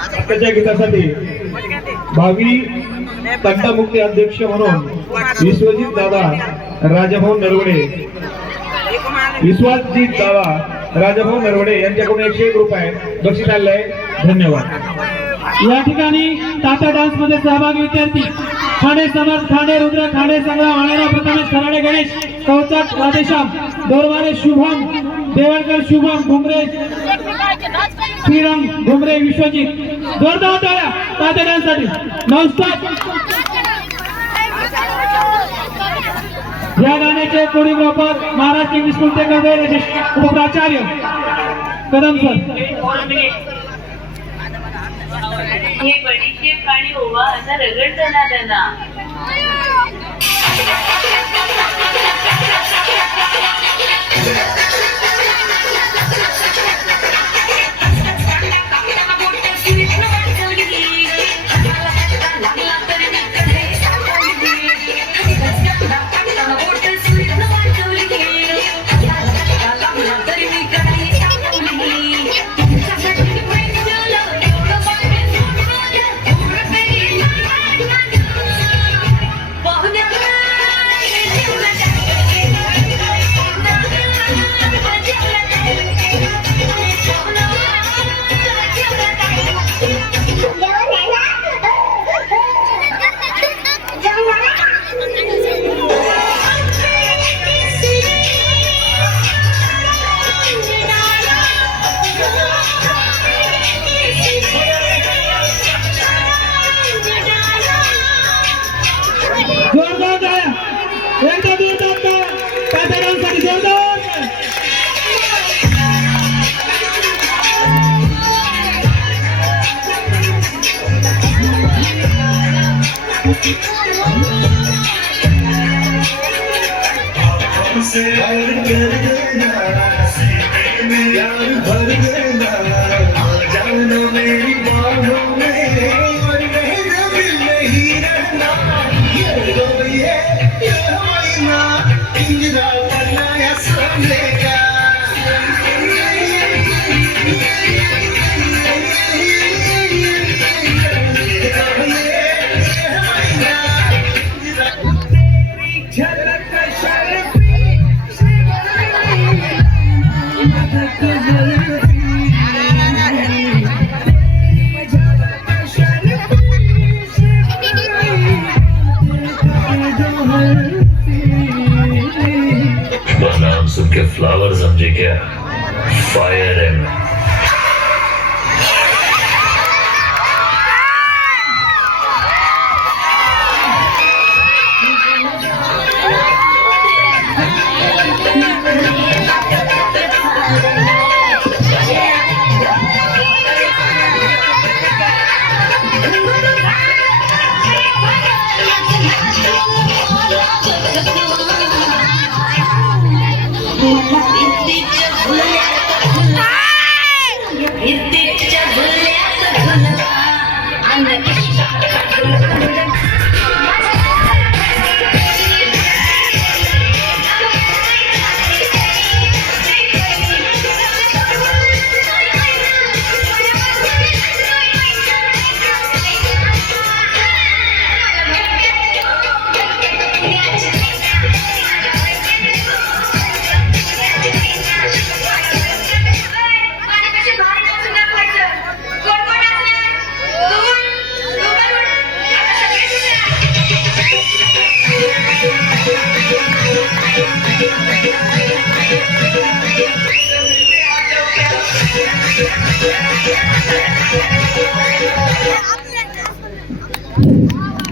आताच्या गीतासाठी भावी तंटामुक्ती अध्यक्ष म्हणून विश्वजित दादा राजाभाऊ नरवडे, विश्वजित दादा राजाभाऊ नरवडे यांच्याकडून 101 रुपये बक्षीस आलंय. धन्यवाद. या ठिकाणी टाटा डान्स मध्ये सहभागी विद्यार्थी ठाणे समर्थ, ठाणे रुद्र, ठाणे संग्राम, आळेरा प्रथमेश, खराडे गणेश, कौचट राधेश्याम, दोरवारे शुभम, देवळकर शुभम, घुमरे श्रीरंग, घुमरे विश्वजित. जोरदार टाळ्या टाटा डान्स साठी. नॉनस्टॉप. या गाण्याचे कोरिओग्राफर महाराज इंग्लिश स्कूल ते उपप्राचार्य कदम सर. हे बडीशेप आणि ओवा असा रगडताना त्यांना के फ्लावर समझे क्या? फायर है मैं.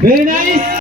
Very nice.